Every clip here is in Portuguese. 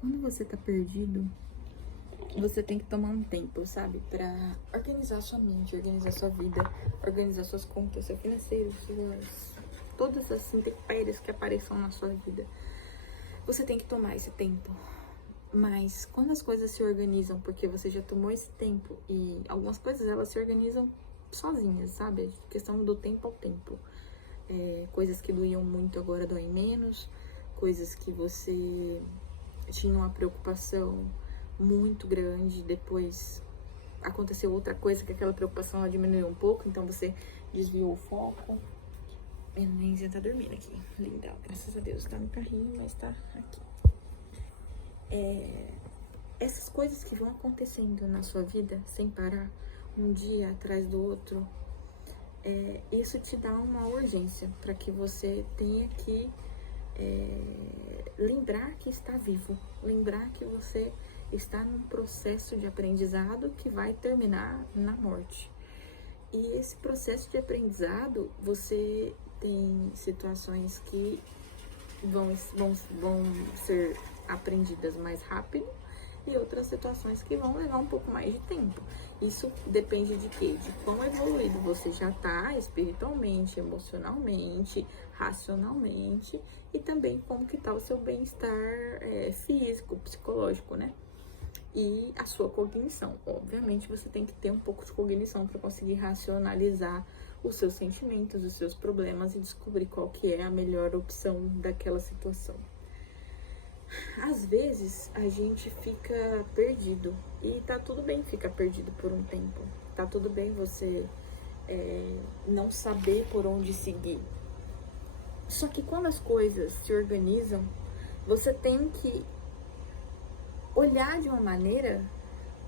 Quando você tá perdido, você tem que tomar um tempo, sabe? Pra organizar sua mente, organizar sua vida, organizar suas contas, seu financeiro, todas as intempéries que apareçam na sua vida. Você tem que tomar esse tempo. Mas quando as coisas se organizam, porque você já tomou esse tempo, e algumas coisas elas se organizam sozinhas, sabe? A questão do tempo ao tempo. Coisas que doíam muito agora doem menos, coisas que você tinha uma preocupação muito grande, depois aconteceu outra coisa que aquela preocupação ela diminuiu um pouco, então você desviou o foco. Minha nenenzinha tá dormindo aqui, linda, graças a Deus, tá no carrinho, mas tá aqui. Essas coisas que vão acontecendo na sua vida sem parar, um dia atrás do outro, isso te dá uma urgência para que você tenha que lembrar que está vivo, lembrar que você está num processo de aprendizado que vai terminar na morte. E esse processo de aprendizado, você tem situações que vão ser aprendidas mais rápido e outras situações que vão levar um pouco mais de tempo. Isso depende de quê? De quão evoluído você já está espiritualmente, emocionalmente, racionalmente e também como que tá o seu bem-estar físico, psicológico, né? E a sua cognição. Obviamente, você tem que ter um pouco de cognição para conseguir racionalizar os seus sentimentos, os seus problemas e descobrir qual que é a melhor opção daquela situação. Às vezes, a gente fica perdido e tá tudo bem ficar perdido por um tempo. Tá tudo bem você não saber por onde seguir. Só que quando as coisas se organizam, você tem que olhar de uma maneira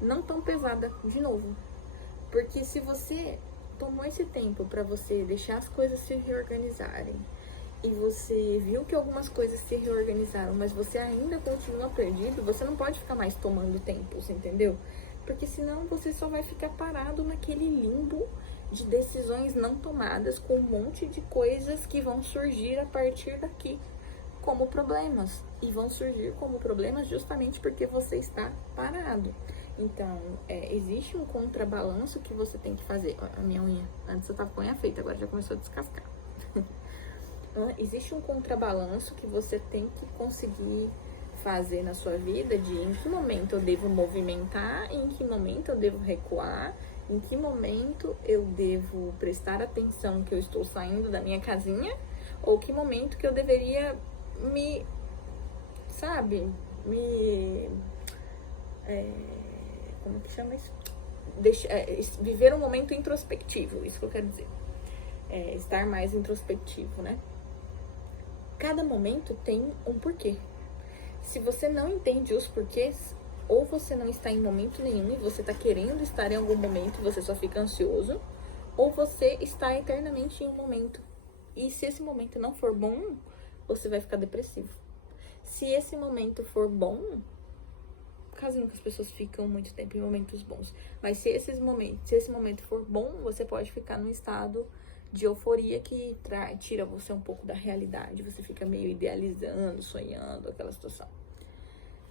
não tão pesada de novo. Porque se você tomou esse tempo para você deixar as coisas se reorganizarem e você viu que algumas coisas se reorganizaram, mas você ainda continua perdido, você não pode ficar mais tomando tempos, entendeu? Porque senão você só vai ficar parado naquele limbo de decisões não tomadas com um monte de coisas que vão surgir a partir daqui como problemas. E vão surgir como problemas justamente porque você está parado. Então, existe um contrabalanço que você tem que fazer. A minha unha, antes eu tava com a unha feita, agora já começou a descascar. Existe um contrabalanço que você tem que conseguir fazer na sua vida de em que momento eu devo movimentar, em que momento eu devo recuar, em que momento eu devo prestar atenção que eu estou saindo da minha casinha, ou que momento que eu deveria como que chama isso? Viver um momento introspectivo, isso que eu quero dizer. Estar mais introspectivo, né? Cada momento tem um porquê. Se você não entende os porquês, ou você não está em momento nenhum e você está querendo estar em algum momento e você só fica ansioso, ou você está eternamente em um momento. E se esse momento não for bom, você vai ficar depressivo. Se esse momento for bom, caso nunca as pessoas ficam muito tempo em momentos bons, mas se esse momento for bom, você pode ficar num estado de euforia que tira você um pouco da realidade, você fica meio idealizando, sonhando aquela situação.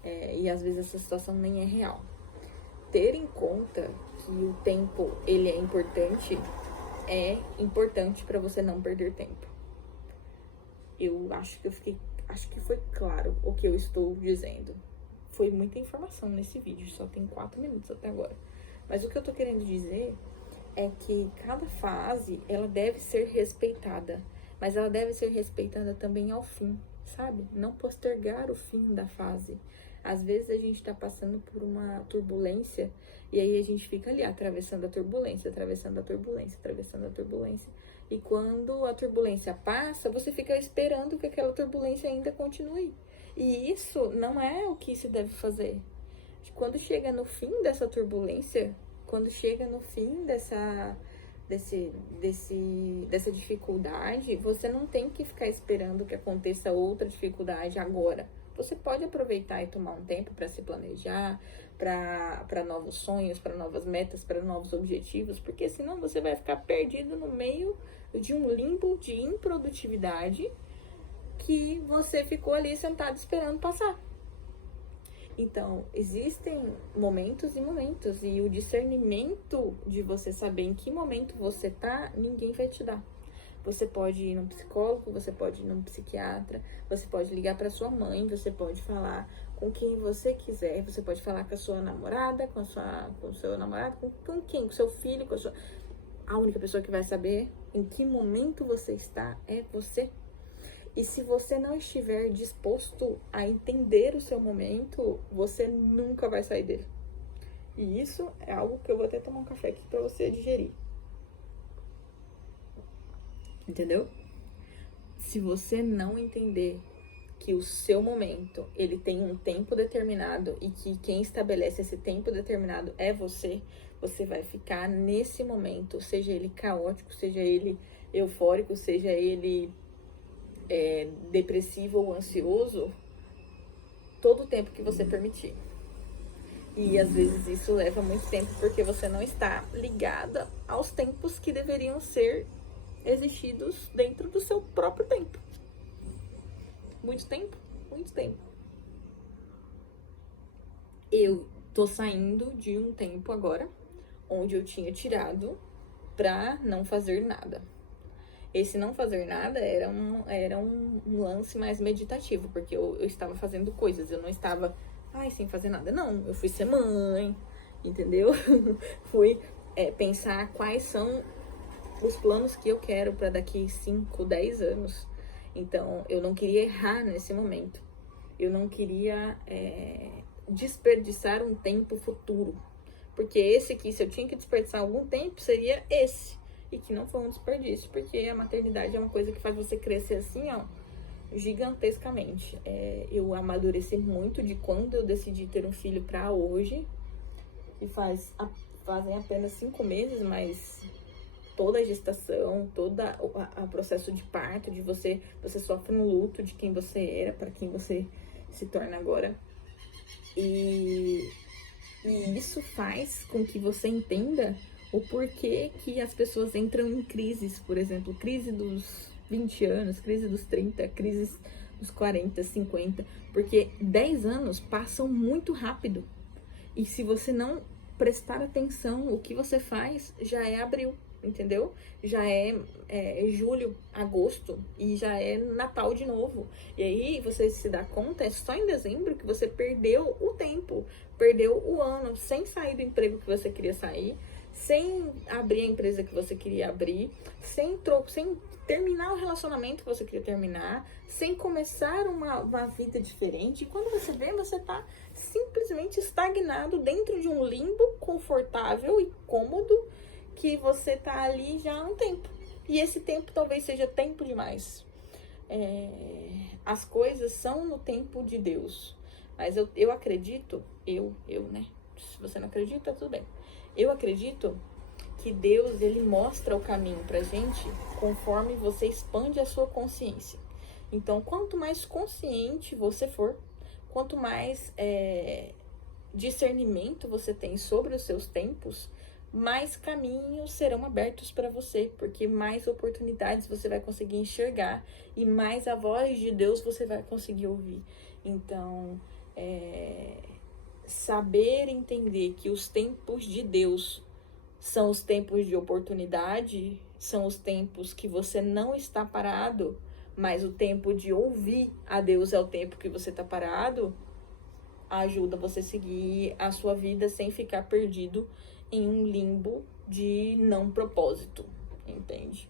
E às vezes essa situação nem é real. Ter em conta que o tempo ele é importante para você não perder tempo. Eu acho que foi claro o que eu estou dizendo. Foi muita informação nesse vídeo, só tem 4 minutos até agora. Mas o que eu tô querendo dizer é que cada fase, ela deve ser respeitada. Mas ela deve ser respeitada também ao fim, sabe? Não postergar o fim da fase. Às vezes a gente tá passando por uma turbulência e aí a gente fica ali atravessando a turbulência, atravessando a turbulência, atravessando a turbulência. E quando a turbulência passa, você fica esperando que aquela turbulência ainda continue. E isso não é o que se deve fazer. Quando chega no fim dessa turbulência, quando chega no fim dessa dificuldade, você não tem que ficar esperando que aconteça outra dificuldade agora. Você pode aproveitar e tomar um tempo para se planejar, para novos sonhos, para novas metas, para novos objetivos, porque senão você vai ficar perdido no meio de um limbo de improdutividade que você ficou ali sentado esperando passar. Então, existem momentos e momentos, e o discernimento de você saber em que momento você tá, ninguém vai te dar. Você pode ir num psicólogo, você pode ir num psiquiatra, você pode ligar para sua mãe, você pode falar com quem você quiser, você pode falar com a sua namorada, com o seu namorado, com quem? Com seu filho, com a sua... A única pessoa que vai saber em que momento você está é você. E se você não estiver disposto a entender o seu momento, você nunca vai sair dele. E isso é algo que eu vou até tomar um café aqui para você digerir. Entendeu? Se você não entender que o seu momento, ele tem um tempo determinado e que quem estabelece esse tempo determinado é você, você vai ficar nesse momento, seja ele caótico, seja ele eufórico, seja ele depressivo ou ansioso, todo o tempo que você permitir. E às vezes isso leva muito tempo porque você não está ligada aos tempos que deveriam ser existidos dentro do seu próprio tempo. Muito tempo, muito tempo. Eu tô saindo de um tempo agora onde eu tinha tirado pra não fazer nada. Esse não fazer nada era um lance mais meditativo, porque eu estava fazendo coisas, eu não estava, sem fazer nada. Não, eu fui ser mãe, entendeu? Fui pensar quais são os planos que eu quero para daqui 5, 10 anos. Então, eu não queria errar nesse momento. Eu não queria desperdiçar um tempo futuro. Porque esse aqui, se eu tinha que desperdiçar algum tempo, seria esse. E que não foi um desperdício, porque a maternidade é uma coisa que faz você crescer assim, ó, gigantescamente. Eu amadureci muito de quando eu decidi ter um filho pra hoje. E fazem apenas 5 meses, mas toda a gestação, todo o processo de parto, de você sofre um luto de quem você era para quem você se torna agora. E isso faz com que você entenda o porquê que as pessoas entram em crises, por exemplo, crise dos 20 anos, crise dos 30, crise dos 40, 50, porque 10 anos passam muito rápido. E se você não prestar atenção, o que você faz já é abril, entendeu? Já é julho, agosto e já é Natal de novo. E aí você se dá conta, é só em dezembro que você perdeu o tempo, perdeu o ano, sem sair do emprego que você queria sair, sem abrir a empresa que você queria abrir, sem terminar o relacionamento que você queria terminar, sem começar uma vida diferente. E quando você vê, você tá simplesmente estagnado dentro de um limbo confortável e cômodo que você tá ali já há um tempo. E esse tempo talvez seja tempo demais. As coisas são no tempo de Deus. Mas eu acredito, né? Se você não acredita, tudo bem. Eu acredito que Deus, ele mostra o caminho pra gente conforme você expande a sua consciência. Então, quanto mais consciente você for, quanto mais discernimento você tem sobre os seus tempos, mais caminhos serão abertos para você, porque mais oportunidades você vai conseguir enxergar e mais a voz de Deus você vai conseguir ouvir. Então, saber entender que os tempos de Deus são os tempos de oportunidade, são os tempos que você não está parado, mas o tempo de ouvir a Deus é o tempo que você está parado, ajuda você a seguir a sua vida sem ficar perdido em um limbo de não propósito, entende?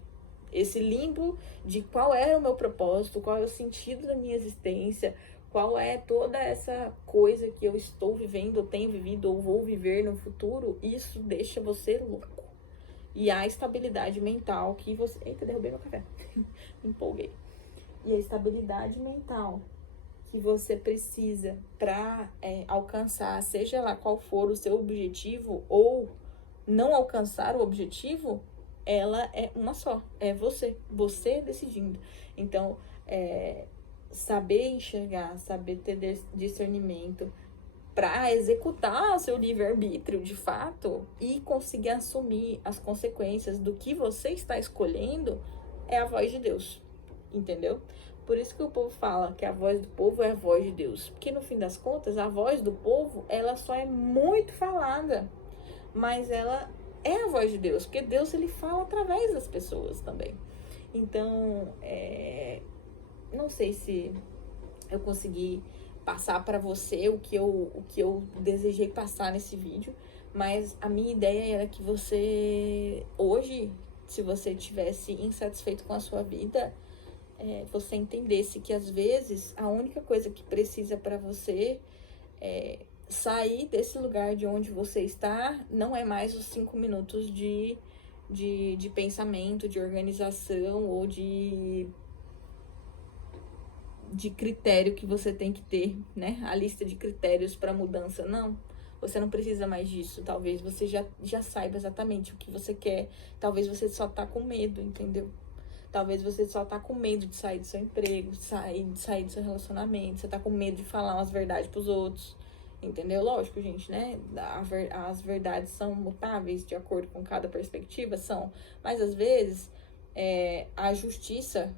Esse limbo de qual é o meu propósito, qual é o sentido da minha existência, qual é toda essa coisa que eu estou vivendo, eu tenho vivido ou vou viver no futuro, isso deixa você louco. E a estabilidade mental que você... Eita, derrubei meu café. Me empolguei. E a estabilidade mental que você precisa para alcançar, seja lá qual for o seu objetivo, ou não alcançar o objetivo, ela é uma só, é você decidindo. Então, saber enxergar, saber ter discernimento para executar o seu livre-arbítrio de fato e conseguir assumir as consequências do que você está escolhendo é a voz de Deus, entendeu? Por isso que o povo fala que a voz do povo é a voz de Deus. Porque no fim das contas, a voz do povo, ela só é muito falada, mas ela é a voz de Deus, porque Deus, ele fala através das pessoas também. Então, não sei se eu consegui passar para você o que eu desejei passar nesse vídeo, mas a minha ideia era que você, hoje, se você estivesse insatisfeito com a sua vida, você entendesse que às vezes a única coisa que precisa para você sair desse lugar de onde você está não é mais os 5 minutos de pensamento, de organização ou de critério que você tem que ter, né? A lista de critérios para mudança. Não, você não precisa mais disso. Talvez você já saiba exatamente o que você quer. Talvez você só tá com medo, entendeu? Talvez você só tá com medo de sair do seu emprego, de sair do seu relacionamento. Você tá com medo de falar umas verdades pros outros, entendeu? Lógico, gente, né? As verdades são mutáveis de acordo com cada perspectiva, são. Mas às vezes a justiça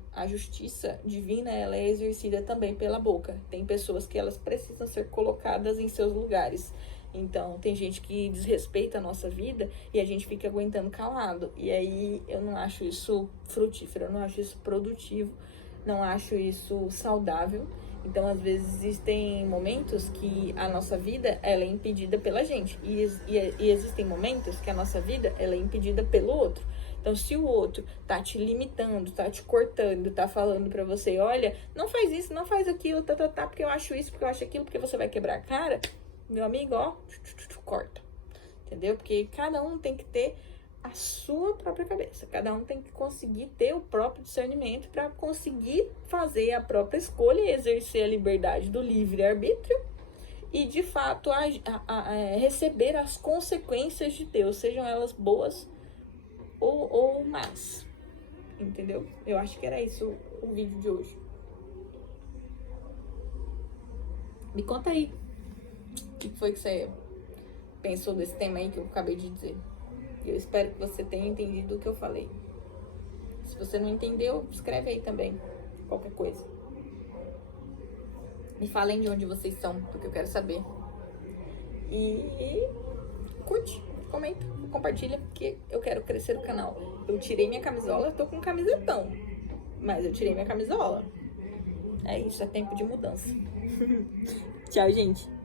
divina, ela é exercida também pela boca. Tem pessoas que elas precisam ser colocadas em seus lugares. Então, tem gente que desrespeita a nossa vida e a gente fica aguentando calado. E aí, eu não acho isso frutífero, eu não acho isso produtivo, não acho isso saudável. Então, às vezes, existem momentos que a nossa vida, ela é impedida pela gente. E existem momentos que a nossa vida, ela é impedida pelo outro. Então, se o outro tá te limitando, tá te cortando, tá falando pra você, olha, não faz isso, não faz aquilo, porque eu acho isso, porque eu acho aquilo, porque você vai quebrar a cara, meu amigo, ó, corta, entendeu? Porque cada um tem que ter a sua própria cabeça, cada um tem que conseguir ter o próprio discernimento para conseguir fazer a própria escolha e exercer a liberdade do livre-arbítrio e, de fato, receber as consequências de Deus, sejam elas boas ou más, entendeu? Eu acho que era isso o vídeo de hoje. Me conta aí o que foi que você pensou desse tema aí que eu acabei de dizer. Eu espero que você tenha entendido o que eu falei. Se você não entendeu, escreve aí também qualquer coisa. Me falem de onde vocês são, porque eu quero saber. E curte, comenta, compartilha, porque eu quero crescer o canal. Eu tirei minha camisola, eu tô com um camisetão, mas eu tirei minha camisola. É isso, é tempo de mudança. Tchau, gente.